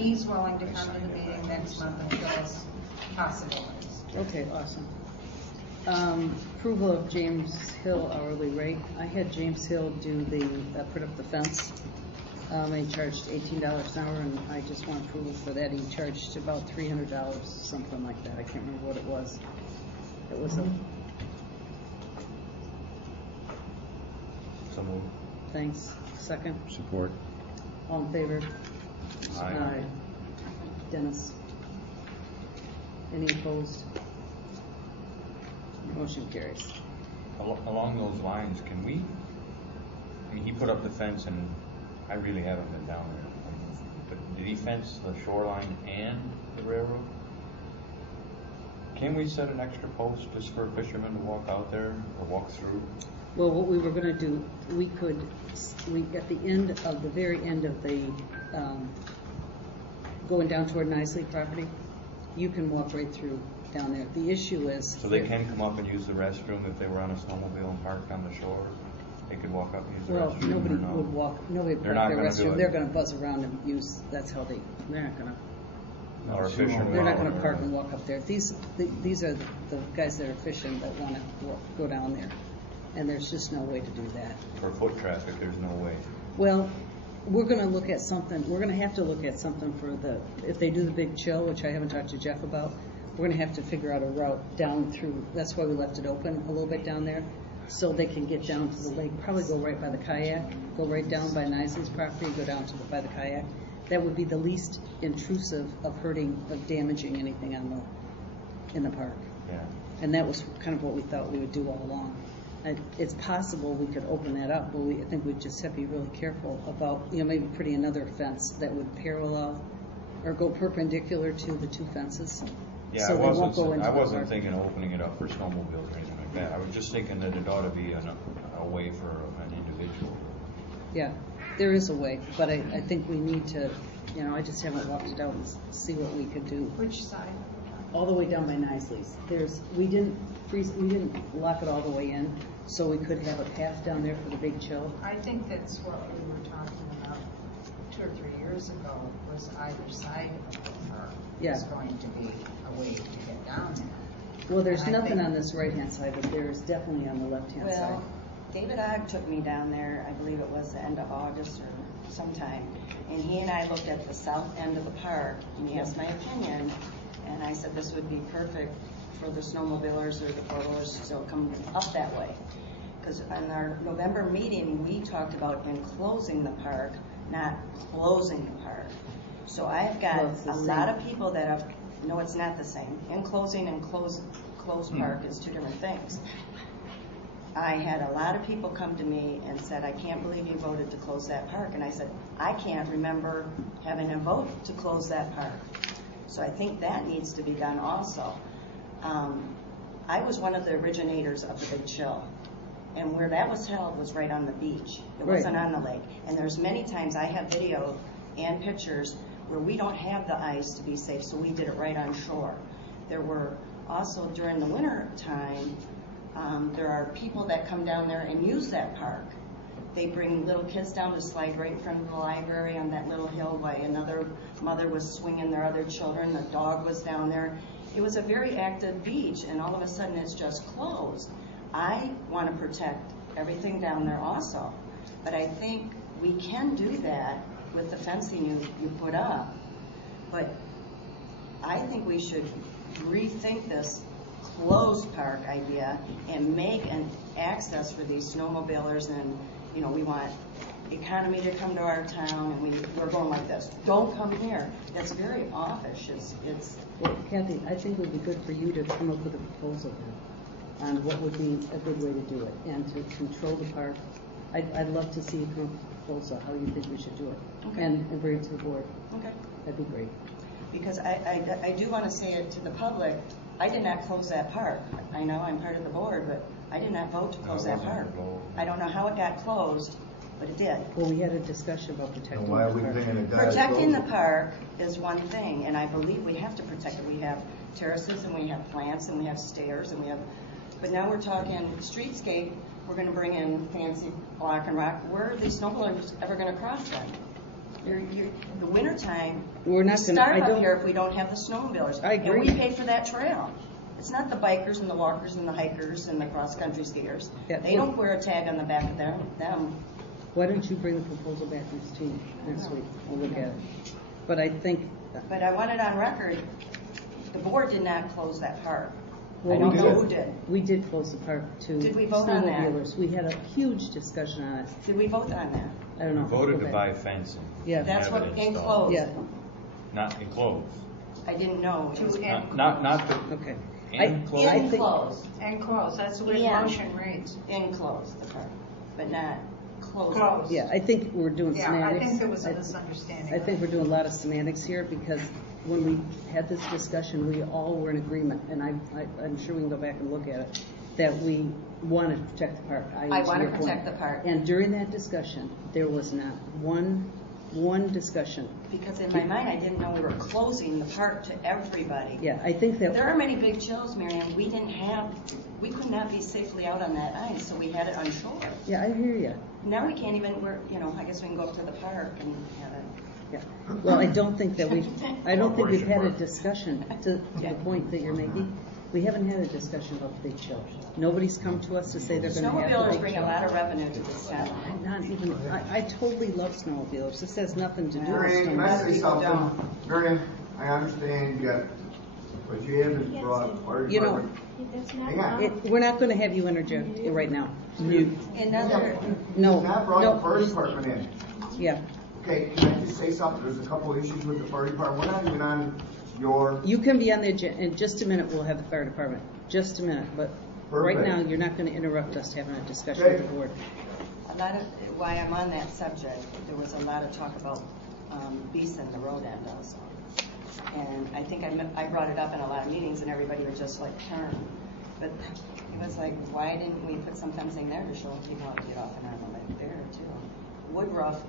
he's willing to come to the meeting next month and show us possibilities. Okay, awesome. Approval of James Hill hourly rate. I had James Hill do the, put up the fence. He charged $18 an hour, and I just want approval for that. He charged about $300, something like that. I can't remember what it was. It was a, So moved. thanks. Second. Support. All in favor? Aye. Dennis? Any opposed? Motion carries. Along those lines, can we, I mean, he put up the fence and I really haven't been down there. But did he fence the shoreline and the railroad? Can we set an extra post just for fishermen to walk out there or walk through? Well, what we were going to do, we at the end of the very end of the going down toward Nisley property, you can walk right through down there. The issue is, So they can come up and use the restroom if they were on a snowmobile and parked on the shore? They could walk up and use the well, restroom? nobody or no? would walk. Nobody would They're park not their gonna do restroom. it. They're going to buzz around and use. That's how they're not going to. Or a fisherman? They're not going to park and walk up there. These are the guys that are fishing that want to go down there, and there's just no way to do that. For foot traffic, there's no way. Well, we're going to look at something. We're going to have to look at something for if they do the big chill, which I haven't talked to Jeff about. We're going to have to figure out a route down through. That's why we left it open a little bit down there, so they can get down to the lake. Probably go right by the kayak. Go right down by Nisley's property. Go down to by the kayak. That would be the least intrusive of damaging anything in the park. Yeah. And that was kind of what we thought we would do all along. And it's possible we could open that up, but I think we just have to be really careful about, maybe putting another fence that would parallel or go perpendicular to the two fences. Yeah, so I they won't go into I the wasn't park. thinking of opening it up for snowmobiles or anything like that. I was just thinking that it ought to be a way for an individual. Yeah, there is a way, but I think we need to, I just haven't walked it out and see what we could do. Which side? All the way down by Nisley's. We didn't lock it all the way in, so we could have a path down there for the big chill. I think that's what we were talking about 2 or 3 years ago, was either side of the park was going to be a way to get down there. Well, there's nothing on this right-hand side, but there is definitely on the left-hand side. Well, David Ogg took me down there, I believe it was the end of August or sometime, and he and I looked at the south end of the park, and he asked my opinion, and I said this would be perfect for the snowmobilers or the four-wheelers to come up that way. Because in our November meeting, we talked about enclosing the park, not closing the park. So I've got a lot of people that have, no, it's not the same. Enclosing and closed park is two different things. I had a lot of people come to me and said, I can't believe you voted to close that park. And I said, I can't remember having a vote to close that park. So I think that needs to be done also. I was one of the originators of the Big Chill. And where that was held was right on the beach. It wasn't on the lake. And there's many times I have video and pictures where we don't have the ice to be safe, so we did it right on shore. There were also, during the winter time, there are people that come down there and use that park. They bring little kids down to slide right in front of the library on that little hill while another mother was swinging their other children. The dog was down there. It was a very active beach, and all of a sudden it's just closed. I want to protect everything down there also, but I think we can do that with the fencing you put up. But I think we should rethink this closed park idea and make an access for these snowmobilers, and we want economy to come to our town, and we're going like this. Don't come here. That's very offish. Well, Kathy, I think it would be good for you to come up with a proposal then on what would be a good way to do it and to control the park. I'd love to see you come up with a proposal how you think we should do it, okay. and bring it to the board. Okay. That'd be great. Because I do want to say it to the public. I did not close that park. I know I'm part of the board, but I did not vote to close that park. I don't know how it got closed, but it did. Well, we had a discussion about protecting why are we the park. paying a guy Protecting the park is one thing, and I believe we have to protect it. We have terraces, and we have plants, and we have stairs, and we have. But now we're talking streetscape. We're going to bring in fancy block and rock. Where are these snowmobilers ever going to cross that? The wintertime, we're not gonna, Start I up here if don't, we don't have the snowmobilers. I agree. And we pay for that trail. It's not the bikers and the walkers and the hikers and the cross-country skiers. Yeah, They don't wear a tag on the back of them. why don't you bring the proposal back next week? We'll look at it. But I think, But I want it on record, the board did not close that park. Well, I don't we know did. who did. we did close the park to Did we vote on that? snowmobilers. We had a huge discussion on it. Did we vote on that? I don't know. Voted Go to back. buy fencing. Yeah. That's Have what it installed. enclosed. Yeah, Not enclosed. I didn't know. It was Not the, okay. enclosed. I think- enclosed, Enclosed, that's the way Yeah. the motion reads. enclosed, the park, but not closed. Closed. Yeah, I think we're doing Yeah, semantics. I think there was a misunderstanding. I think we're doing a lot of semantics here because when we had this discussion, we all were in agreement, and I'm sure we can go back and look at it, that we want to protect the park. I to want to your point. protect the park, And during that discussion, there was not one discussion. because in my mind, I didn't know we were closing the park to everybody. Yeah, I think that. There are many big chills, Miriam, we could not be safely out on that ice, so we had it on shore. Yeah, I hear you. Now we can't even, I guess we can go up to the park and have it. Yeah. Well, I don't think that we've had a Park. discussion to the point that you're making. We haven't had a discussion about the big chill. Nobody's come to us to say they're going to have the Snowmobilers big bring a chill. lot of revenue to this town. Not even, I totally love snowmobilers. This has nothing to do with Marion, can I say snowmobilers. something? Marion, I understand you got, but you haven't brought fire You know, department. Hang on. We're not going to have you interject right now. Another, No, You've not brought the fire no, department in. yeah. Okay, can I just say something? There's a couple issues with the fire department. We're not even on your, You can be on the agenda, in just a minute, we'll have the fire department. Just a minute, but right Perfect. now, you're not going to interrupt us having a discussion with the Okay. board. a lot of, why I'm on that subject, there was a lot of talk about Beeson, the road end also. And I think I brought it up in a lot of meetings and everybody was just like, turn. But it was like, why didn't we put some fencing there to show people how to get off and on the lake there too? Woodruff,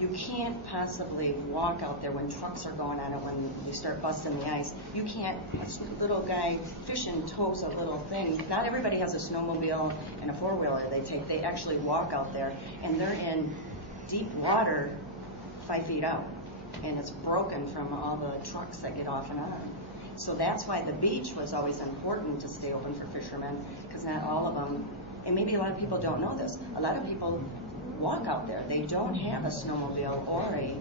you can't possibly walk out there when trucks are going on it, when you start busting the ice. You can't, this little guy fishing tows a little thing. Not everybody has a snowmobile and a four-wheeler they actually walk out there and they're in deep water 5 feet out. And it's broken from all the trucks that get off and on. So that's why the beach was always important to stay open for fishermen, because not all of them, and maybe a lot of people don't know this, a lot of people walk out there. They don't have a snowmobile or a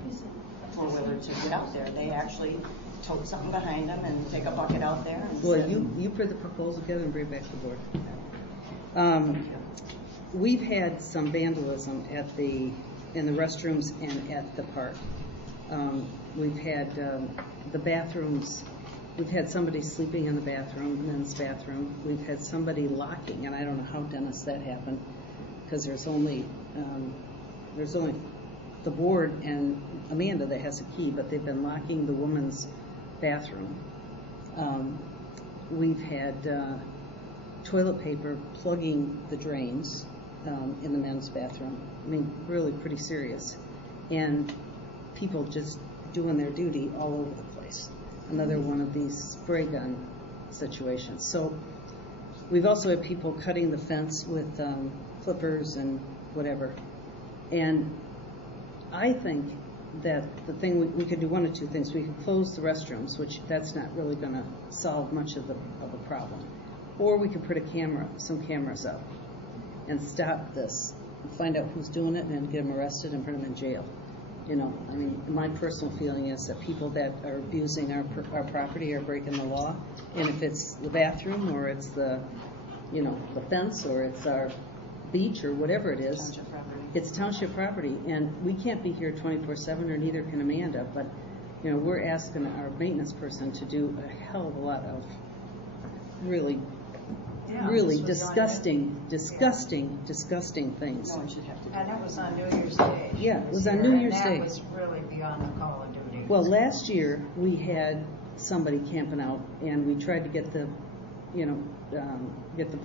four-wheeler to get out there. They actually tote something behind them and take a bucket out there and Well, sit. you put the proposal together and bring it back to the board. We've had some vandalism in the restrooms and at the park. We've had the bathrooms. We've had somebody sleeping in the bathroom, men's bathroom. We've had somebody locking, and I don't know how, Dennis, that happened, because there's only the board and Amanda that has a key, but they've been locking the woman's bathroom. We've had toilet paper plugging the drains in the men's bathroom. I mean, really pretty serious. And people just doing their duty all over the place. Another one of these spray gun situations. So we've also had people cutting the fence with clippers and whatever. And I think that the thing we could do one of two things. We could close the restrooms, which that's not really going to solve much of the problem. Or we could put some cameras up and stop this, and find out who's doing it and get them arrested and put them in jail. You know, I mean, my personal feeling is that people that are abusing our property are breaking the law. And if it's the bathroom or it's the fence or it's our beach or whatever it is, Township property. it's township property. And we can't be here 24/7, or neither can Amanda. But, we're asking our maintenance person to do a hell of a lot of really disgusting things. No one should have to do And that. it was on New Year's Day. Yeah, it was on this year, New Year's Day. And that was really beyond the call of duty. Well, last year we had somebody camping out, and we tried to get the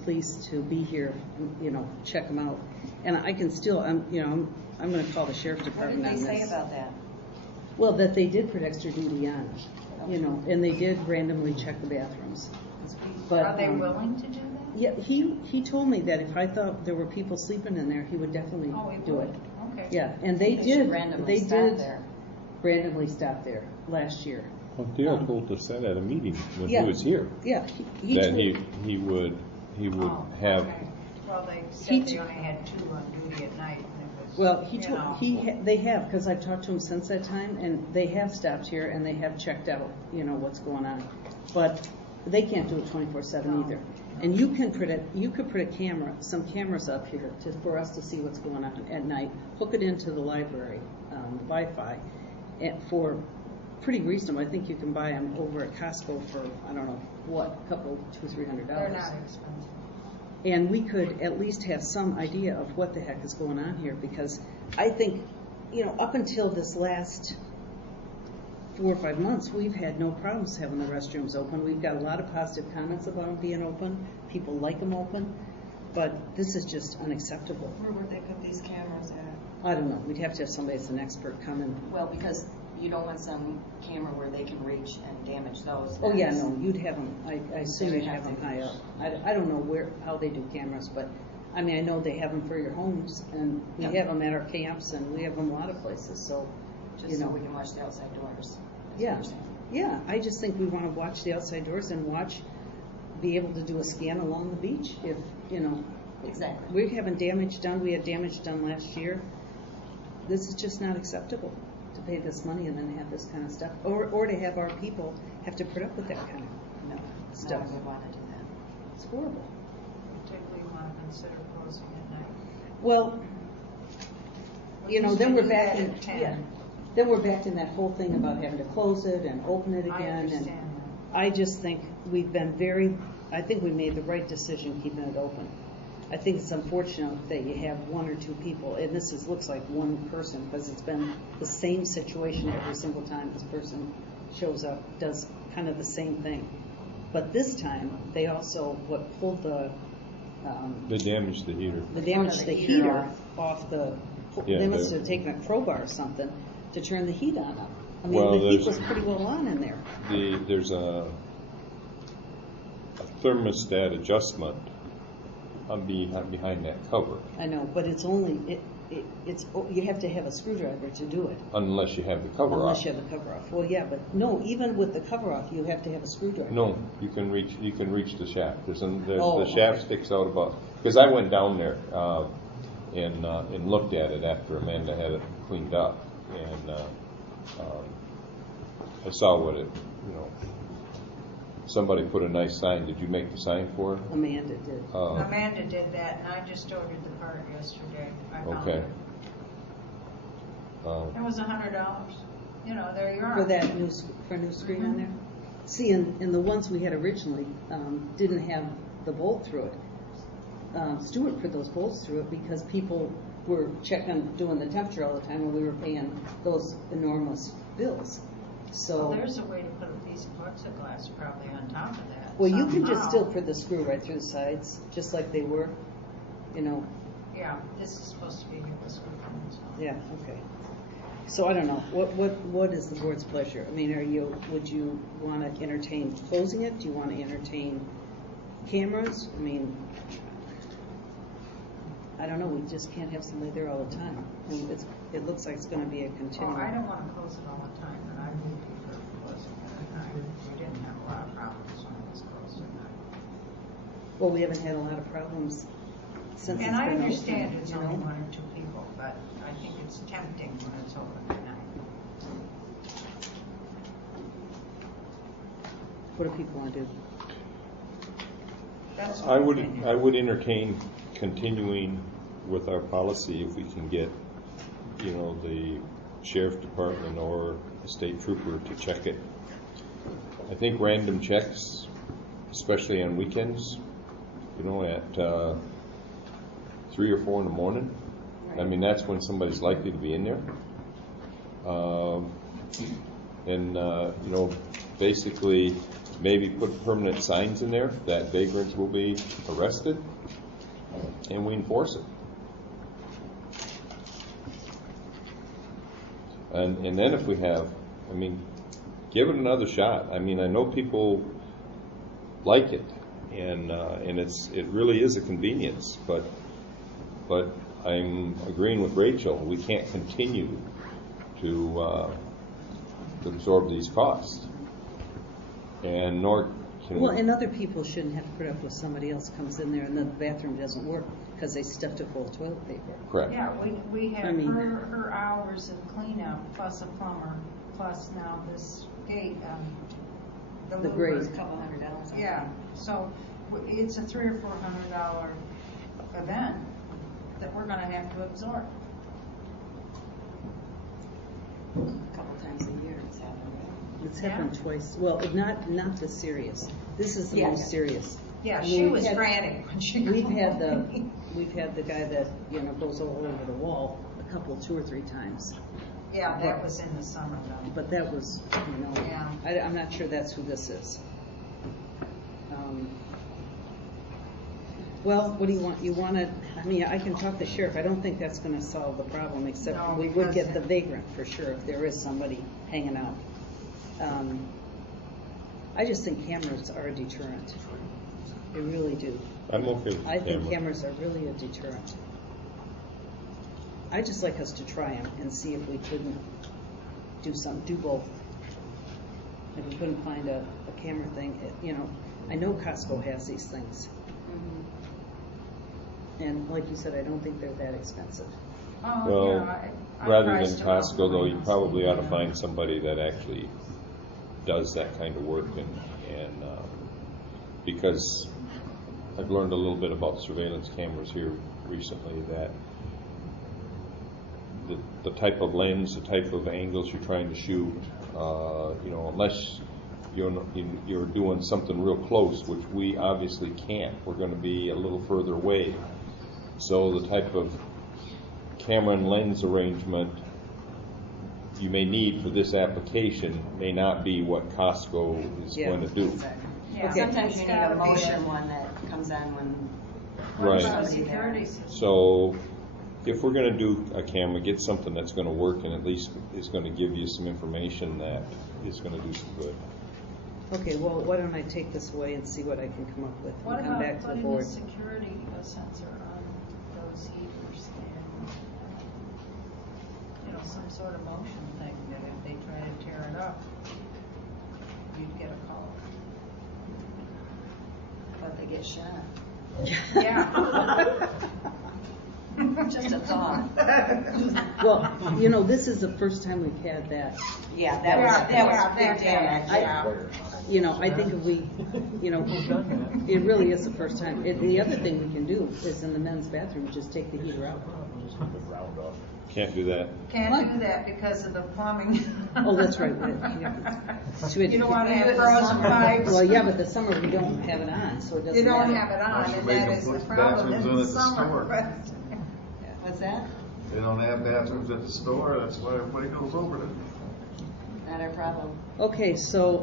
police to be here, check them out. And I can still, I'm going to call the sheriff's What department did on they this. say about that? Well, that they did put extra duty on, and they did randomly check the bathrooms. But Are they willing to do that? Yeah, he told me that if I thought there were people sleeping in there, he would definitely Oh, he do would. it. Okay. Yeah, and they They did. should randomly They stop did. there. Brandon Lee stopped there last year. Well, Dale told us that at a meeting when Yeah. he was here, Yeah, that told- he would Oh, have, okay. Well, they He said t- they only had 2 on duty at night, and it was, Well, he you told, know. they have, because I've talked to him since that time, and they have stopped here and they have checked out, what's going on. But they can't do it 24/7 No. either. And you could put some cameras up here for us to see what's going on at night. Hook it into the library, Wi-Fi, and for pretty reasonable. I think you can buy them over at Costco for, I don't know, what, a couple, $200-300. They're not expensive. And we could at least have some idea of what the heck is going on here, because I think, up until this last 4 or 5 months, we've had no problems having the restrooms open. We've got a lot of positive comments about them being open. People like them open, but this is just unacceptable. Where would they put these cameras at? I don't know. We'd have to have somebody that's an expert come in. Well, because you don't want some camera where they can reach and damage those. Oh, yeah, no, you'd have them, I assume They you'd would have have them to- high up. I don't know how they do cameras, but, I know they have them for your homes, and we Yep. have them at our camps, and we have them a lot of places, so, Just so we can watch the outside doors. That's what Yeah, you're saying. yeah, I just think we want to watch the outside doors and be able to do a scan along the beach if, Exactly. we're having damage done, we had damage done last year. This is just not acceptable to pay this money and then have this kind of stuff, or to have our people have to put up with that kind of No, stuff. no, we want to do that. It's horrible. Particularly want to consider closing at night. Well, We used then to we're do back that in, at 10. yeah, then we're back in that whole thing about having to close it and open it I again. And understand I just think we made the right decision keeping it open. I think it's unfortunate that you have 1 or 2 people, and looks like one person, because it's been the same situation every single time this person shows up, does kind of the same thing. But this time, they also, pulled they damaged the heater. the damage to the heater heater off the, Yeah, they must the- have taken a crowbar or something to turn the heat on up. Well, the heat there's- was pretty well on in there. There's a thermostat adjustment behind that cover, I know, but it's only, you have to have a screwdriver to do it. unless you have the cover Unless off. you have the cover off. Well, yeah, but no, even with the cover off, you have to have a screwdriver. No, you can reach the shaft. Oh, The shaft okay. sticks out about, because I went down there and looked at it after Amanda had it cleaned up, and I saw what it, somebody put a nice sign. Did you make the sign for it? Amanda did. Amanda did that, and I just ordered the part yesterday. I found Okay. it. It was $100. There you are. For that new screen on there? See, and the ones we had originally didn't have the bolt through it. Stuart put those bolts through it because people were doing the temperature all the time, and we were paying those enormous bills. So, Well, there's a way to put a piece of plexiglass probably on top of that. well, you can just somehow. still put the screw right through the sides, just like they were, Yeah, this is supposed to be here this weekend, so. Yeah, okay. So I don't know, what is the board's pleasure? Would you want to entertain closing it? Do you want to entertain cameras? I don't know, we just can't have somebody there all the time. It looks like it's going to be a Well, continuing. I don't want to close it all the time, but I would prefer closing it at night. We didn't have a lot of problems when it was closed at night. Well, we haven't had a lot of problems since it's been And I open, understand it's you only know? 1 or 2 people, but I think it's tempting when it's open at night. What do people want to do? That's my opinion. I would entertain continuing with our policy if we can get, the sheriff's department or the state trooper to check it. I think random checks, especially on weekends, at 3 or 4 in the morning. That's when somebody's likely to be in there. Basically maybe put permanent signs in there that vagrants will be arrested, and we enforce it. And then if we have, give it another shot. I know people like it, and it really is a convenience. But I'm agreeing with Rachel. We can't continue to absorb these costs. And nor can Well, and other people shouldn't have to put up with somebody else comes in there and the bathroom doesn't work because they stuffed it full of toilet paper. correct. Yeah, we have I mean- her hours of cleanup, plus a plumber, plus now this gate, The louver. grade. A couple $100. Yeah, so it's a $300 or $400 event that we're gonna have to absorb. A couple times a year it's happened, right? It's happened twice. Well, not this serious. This is the Yeah. most serious. Yeah, I she mean, was frantic when she got We've had home. we've had the guy that, goes all over the wall two or three times. Yeah, that was in the summer though. But that was, Yeah. I'm not sure that's who this is. Well, what do you want? You want to, I can talk to the sheriff. I don't think that's going to solve the problem, except No, we would get the because- vagrant for sure if there is somebody hanging out. I just think cameras are a deterrent. I really do. I'm okay with the I think camera. cameras are really a deterrent. I just like us to try them and see if we couldn't do both. If we couldn't find a camera thing, I know Costco has these things. And like you said, I don't think they're that expensive. Oh, Well, yeah, I rather than priced them out Costco for though, my you house. probably ought to find somebody that actually does that kind of work and because I've learned a little bit about surveillance cameras here recently that the type of lens, the type of angles you're trying to shoot, unless you're doing something real close, which we obviously can't. We're going to be a little further away. So the type of camera and lens arrangement you may need for this application may not be what Costco is Yeah. going to do. Yeah, Okay. Sometimes it's you need gotta a be motion one that comes on when Right. somebody Security there. system. So if we're going to do a camera, get something that's going to work and at least is going to give you some information that is going to do some good. Okay, well, why don't I take this away and see what I can come up with What and come about back to the putting board. a security sensor on those heaters and, some sort of motion thing that if they try to tear it up, you'd get a call. But they get shot. Yeah. Just a thought. Well, this is the first time we've had that. Yeah, that was big damage. I think if we, it really is the first time. The other thing we can do is in the men's bathroom, just take the heater out. Can't do that. Can't do that because of the plumbing. Oh, that's right. So You don't want to have frozen pipes. Well, yeah, but the summer we don't have it on, so it doesn't You don't matter. have it on, Unless you and make that them is the put problem bathrooms in in the at the summer. store. What's that? They don't have bathrooms at the store, that's why everybody goes over there. Not our problem. Okay, so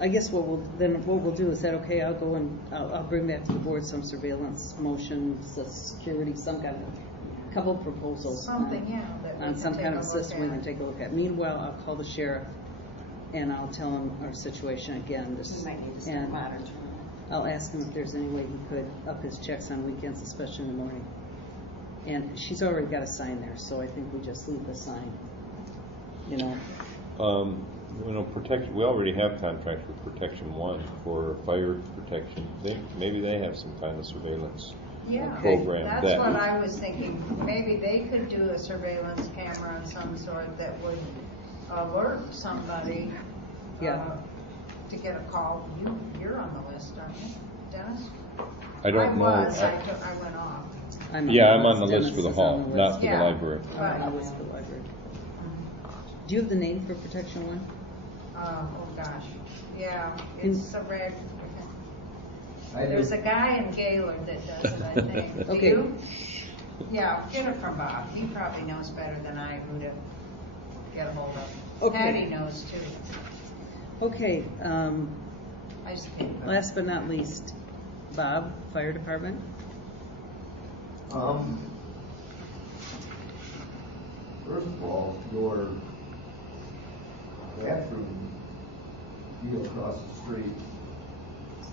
I guess what we'll do is that okay? I'll go and I'll bring back to the board some surveillance motions, security, some kind of couple proposals Something, yeah, that we on can some take kind a of look system we at. can take a look at. Meanwhile, I'll call the sheriff and I'll tell him our situation again. We might need to start And monitoring. I'll ask him if there's any way he could up his checks on weekends, especially in the morning. And she's already got a sign there, so I think we just leave the sign. Protection. We already have contracts with Protection One for fire protection. Maybe they have some kind of surveillance Yeah, program. that's that what I was thinking. Maybe they could do a surveillance camera of some sort that would alert somebody Yeah. to get a call. You're on the list, aren't you, Dennis? I don't know. I went off. I'm on the Dennis list for the is hall, on the not list. for Yeah. the library. I'm on the list for the library. Do you have the name for Protection One? Oh gosh, yeah, In- it's a red. I do. There's a guy in Gaylord that does it, I think. Okay. Do you? Yeah, get it from Bob. He probably knows better than I who to get a hold of. Okay. Patty knows too. Okay, I just think. last but not least, Bob, Fire Department. First of all, your bathroom deal across the street,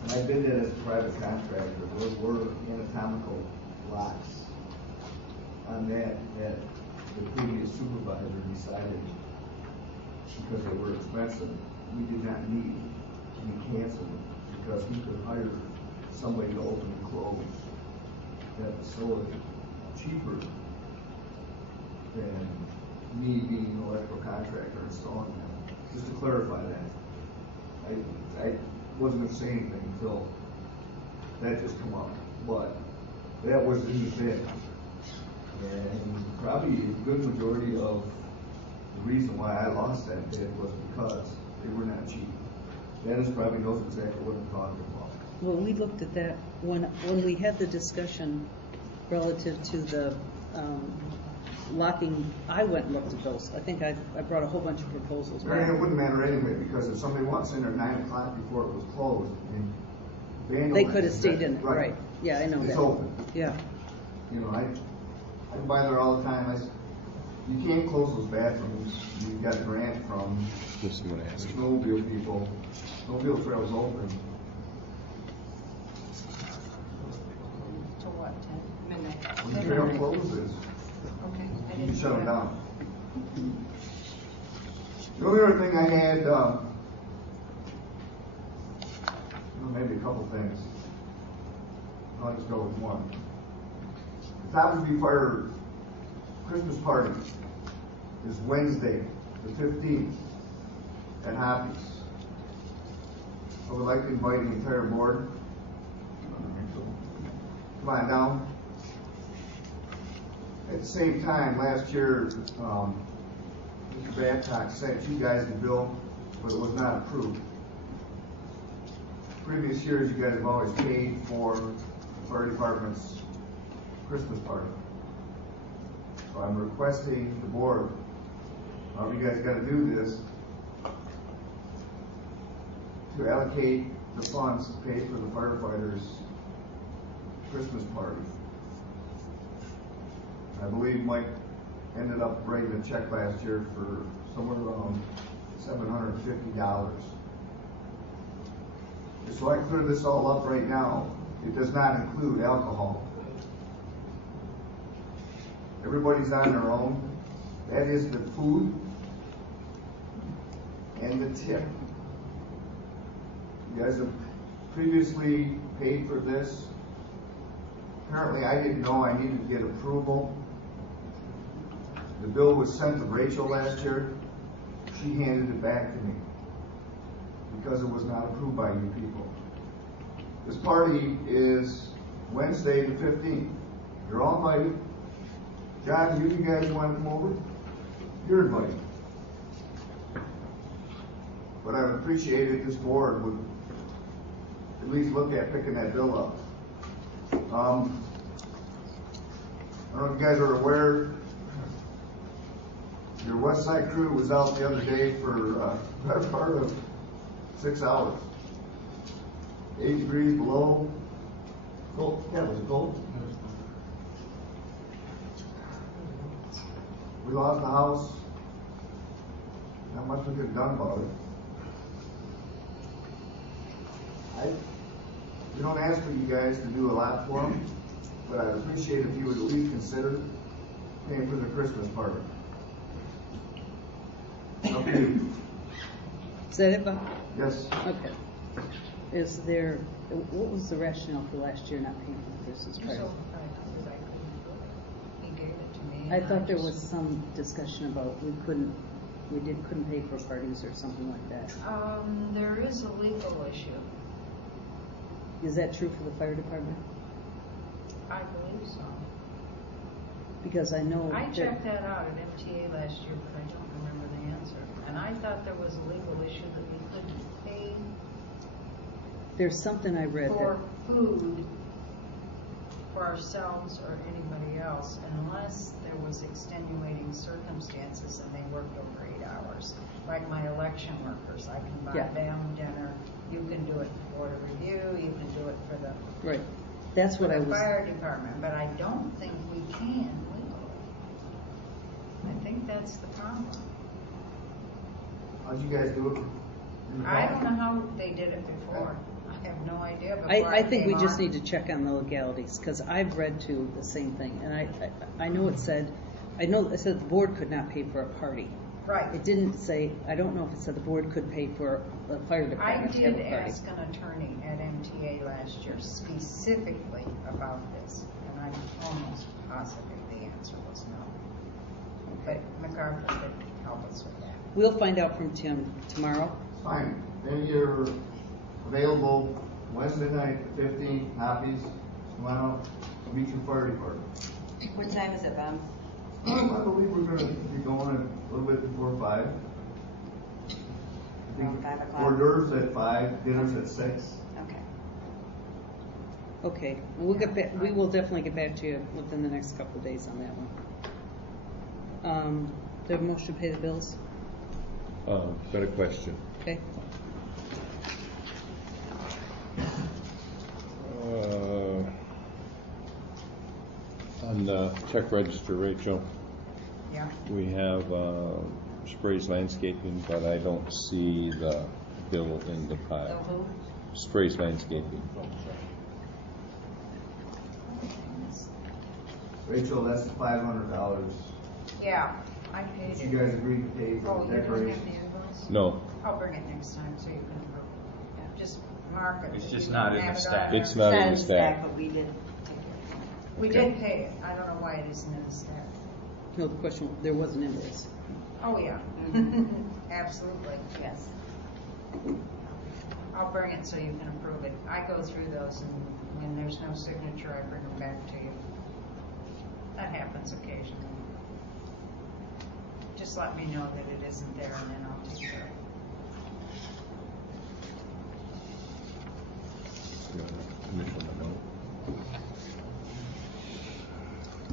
and I did that as a private contractor, there were anatomical locks on that the previous supervisor decided because they were expensive. We did not need to be canceled because we could hire somebody to open and close that facility cheaper than me being an electrical contractor installing them. Just to clarify that. I wasn't going to say anything until that just come up, but that was in the bid. And probably a good majority of the reason why I lost that bid was because they were not cheap. Dennis probably knows exactly what I'm talking about. Well, we looked at that when we had the discussion relative to the locking. I went and looked at those. I think I brought a whole bunch of proposals back. It wouldn't matter anyway, because if somebody walks in at 9 o'clock before it was closed, and They could have stayed in it, right? right? Yeah, I know that. It's open. Yeah. You know, I go by there all the time. You can't close those bathrooms. You got a grant from Someone asked. snowmobile people. Snowmobile trails open. To what, 10? Midnight. When the trail closes, Okay. I you didn't can shut them know down. The only other thing I had, maybe a couple things. I'll just go with one. The Topsby Fire Christmas party is Wednesday, the 15th, at Hoppy's. I would like to invite the entire board. Come on down. At the same time, last year, Mr. Babcock sent you guys the bill, but it was not approved. Previous years, you guys have always paid for the fire department's Christmas party. So I'm requesting the board, however you guys gotta do this, to allocate the funds to pay for the firefighters' Christmas party. I believe Mike ended up writing a check last year for somewhere around $750. So I clear this all up right now. It does not include alcohol. Everybody's on their own. That is the food and the tip. You guys have previously paid for this. Apparently I didn't know I needed to get approval. The bill was sent to Rachel last year. She handed it back to me because it was not approved by you people. This party is Wednesday the 15th. You're all invited. John, you guys want to come over? You're invited. But I would appreciate it if this board would at least look at picking that bill up. I don't know if you guys are aware, your West Side crew was out the other day for a better part of 6 hours. 8 degrees below. Cold. Yeah, was it cold? We lost the house. Not much we could have done about it. We don't ask for you guys to do a lot for them, but I'd appreciate if you would at least consider paying for the Christmas party. Up to you. Is that it, Bob? Yes. Okay. Is there, what was the rationale for last year not paying for the Christmas party? He gave it to me. I and thought there just- was some discussion about we couldn't pay for parties or something like that. There is a legal issue. Is that true for the fire department? I believe so. Because I know I that checked that out at MTA last year, but I don't remember the answer. And I thought there was a legal issue that we couldn't pay there's something I read for that, food for ourselves or anybody else unless there was extenuating circumstances and they worked over 8 hours. Like my election workers, I can buy Yeah. them dinner. You can do it for board of review. You can do it for the right. That's what I was, fire department, but I don't think we can legally. I think that's the problem. How'd you guys do it? in the I past? don't know how they did it before. I have no idea. I think we just need need to check on the legalities, because I've read too the same thing, and I know it said, I know it said the board could not pay for a party, Right. It didn't say, I don't know if it said the board could pay for the fire I department to have did a party. ask an attorney at MTA last year specifically about this, and I'm almost positive the answer was no. But MacArthur could help us with that. We'll find out from Tim tomorrow. Fine, then you're available Wednesday night, 15th, Hoppies, come on out, meet your fire department. What time is it, Bob? I believe we're gonna be going a little bit before 5. I Around think 5 o'clock? hors d'oeuvres at 5, dinner's at 6. Okay. Okay, we'll get back, we will definitely get back to you within the next couple of days on that one. Do you have a motion to pay the bills? Got a question. Okay. On the check register, Rachel, Yeah. we have Sprays Landscaping, but I don't see the bill in the So pile. who? Sprays Landscaping. Rachel, that's $500. Yeah, I paid Did it. you guys agree to pay Oh, for you the don't have the decorations? invoice? No, I'll bring it next time so you can approve it. Just mark it. It's that just you not in have the it on stack. there. It's not in the It's stack. but we did take it. We Okay. did pay it. I don't know why it isn't in the stack. No, the question, there was an invoice. Oh, yeah. Mhm. Absolutely. Yes. I'll bring it so you can approve it. I go through those, and when there's no signature, I bring them back to you. That happens occasionally. Just let me know that it isn't there, and then I'll take care of it.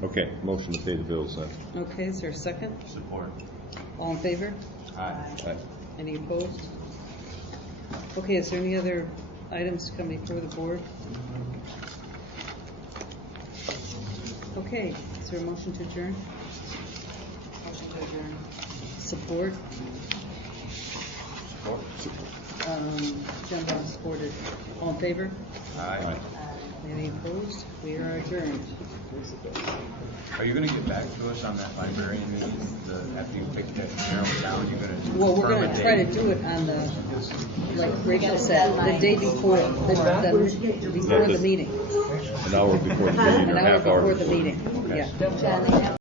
Okay, motion to pay the bills then. Okay, is there a second? Support. All in favor? Aye. Aye. Any opposed? Okay, is there any other items to come before the board? Okay, is there a motion to adjourn? Motion to adjourn. Support? Support. John Bob supported. All in favor? Aye. Any opposed? We are adjourned. Are you gonna get back to us on that librarian meeting, after you pick that narrow down, you're gonna? Well, we're confirm gonna a try to date? do it on the, like Rachel said, the day before, before the meeting. An hour before the meeting An or hour half hour before the meeting, Okay. yeah.